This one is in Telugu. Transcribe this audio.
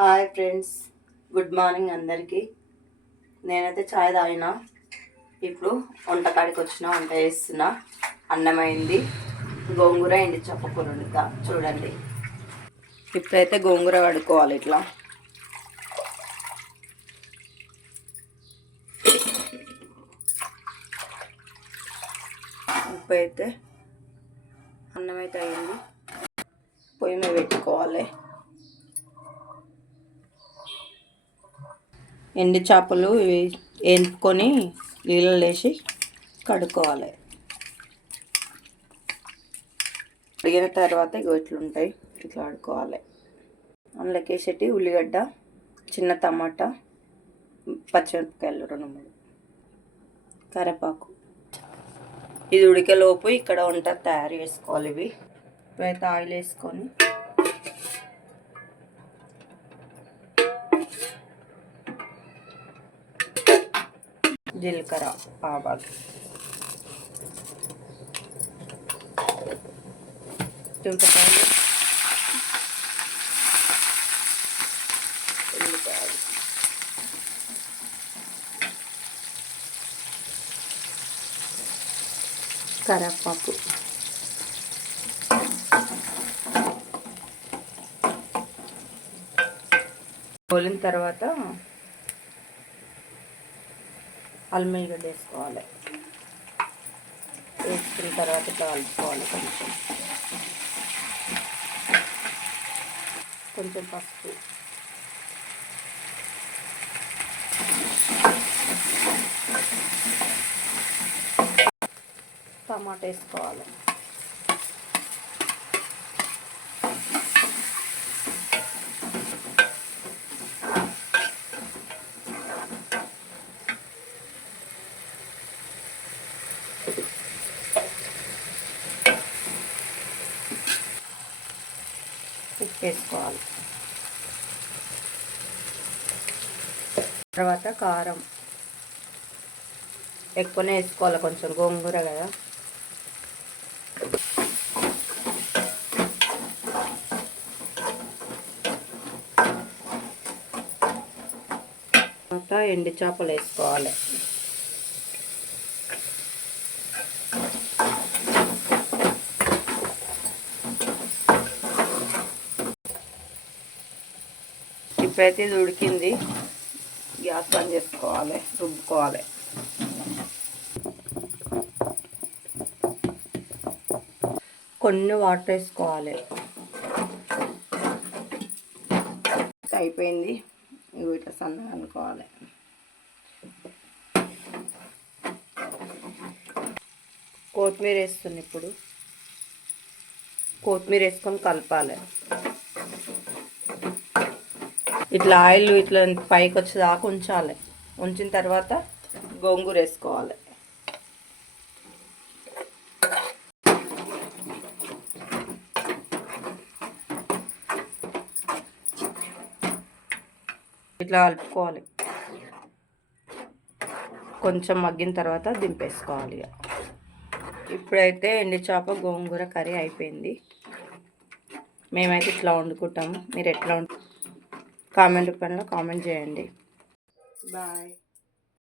హాయ్ ఫ్రెండ్స్, గుడ్ మార్నింగ్ అందరికీ. నేనైతే చాయ్ తాగిన. ఇప్పుడు వంటకాడికి వచ్చిన, వంట చేస్తున్నా. అన్నమైంది, గోంగూర ఎండి చెప్పకూర వండుతా. చూడండి, ఇప్పుడైతే గోంగూర కడుక్కోవాలి. ఇట్లా ఇప్పుడైతే అన్నం అయితే అయింది, పొయ్యి మీద పెట్టుకోవాలి. ఎండి చేపలు వేసుకొని నీళ్ళలో వేసి కడుక్కోవాలి. కడిగిన తర్వాత ఇట్లుంటాయి, ఇట్లా కడుక్కోవాలి. అందులోకి వేసేటి ఉల్లిగడ్డ, చిన్న టమాటా, పచ్చిమిరపకాయలు 2-3, కరివేపాకు. ఇది ఉడికేలోపు ఇక్కడ వంట తయారు చేసుకోవాలి. ఇవి ఇప్పుడైతే ఆయిల్ వేసుకొని జీలకర్ర, ఆవాలు, చింతకాయలు, ఉల్లిపాయలు, కరివేపాకు, పోలిన తర్వాత అల్లం వెల్లిగడ్డ వేసుకోవాలి. వేసుకున్న తర్వాత ఇట్లా కలుపుకోవాలి. కొంచెం పసుపు, టమాటా వేసుకోవాలి. ఉప్పు వేసుకోవాలి. తర్వాత కారం ఎక్కువనే వేసుకోవాలి, కొంచెం గోంగూర కదా. తర్వాత ఎండి చేపలు వేసుకోవాలి. ఇప్పుడైతే ఇది ఉడికింది, గ్యాస్ బంద్ చేసుకోవాలి, రుబ్బుకోవాలి. కొన్ని వాటర్ వేసుకోవాలి. అయిపోయింది, ఇవి ఇట్లా సన్నగా అనుకోవాలి. కొత్తిమీర వేస్తుంది. ఇప్పుడు కొత్తిమీర వేసుకొని కలపాలి. ఇట్లా ఆయిల్ ఇట్లా పైకి వచ్చేదాకా ఉంచాలి. ఉంచిన తర్వాత గోంగూర వేసుకోవాలి. ఇట్లా కలుపుకోవాలి. కొంచెం మగ్గిన తర్వాత దింపేసుకోవాలి. ఇప్పుడైతే ఎండి చేప గోంగూర కర్రీ అయిపోయింది. మేమైతే ఇట్లా వండుకుంటాము. మీరు ఎట్లా కామెంట్ రూపంలో కామెంట్ చేయండి. బాయ్.